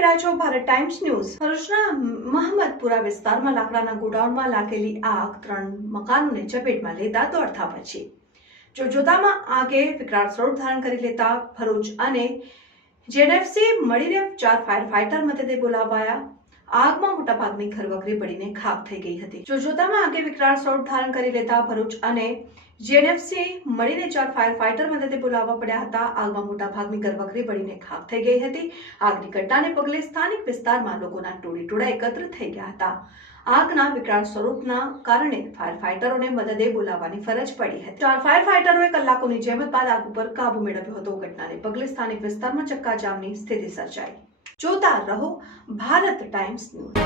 જોઈ રહ્યા છો ભારત ટાઈમ્સ ન્યૂઝ। ભરૂચના મહમદપુરા વિસ્તારમાં લાકડાના ગોડાઉનમાં લાગેલી આગ 3 મકાનોને ચપેટમાં લેતા દોડતા પછી જોતજોતામાં આગે વિકરાળ સ્વરૂપ ધારણ કરી લેતા ભરૂચ અને જેએનએફસી મળીને 4 ફાયર ફાઈટર મદદે બોલાવાયા। આગમાં મોટાભાગની ઘરવખરી બળીને ખાખ થઈ ગઈ હતી। જોતજોતામાં આગે વિકરાળ સ્વરૂપ ધારણ કરી લેતા ભરૂચ અને જેએનએફસી મળીને 4 ફાયર ફાઈટર મદદે બોલાવવા પડ્યા હતા। આગમાં મોટાભાગની ઘરવખરી બળીને ખાખ થઈ ગઈ હતી। આગની ઘટનાને પગલે સ્થાનિક વિસ્તારમાં લોકોના ટોળે એકત્ર થઈ ગયા હતા। આગના વિકરાળ સ્વરૂપના કારણે ફાયર ફાઈટરોને મદદે બોલાવવાની ફરજ પડી હતી। 4 ફાયર ફાઈટરોએ કલાકોની જહેમત બાદ આગ ઉપર કાબુ મેળવ્યો હતો। ઘટનાને પગલે સ્થાનિક વિસ્તારમાં ચક્કાજામની સ્થિતિ સર્જાઈ। જોતા રહો ભારત ટાઈમ્સ ન્યૂઝ।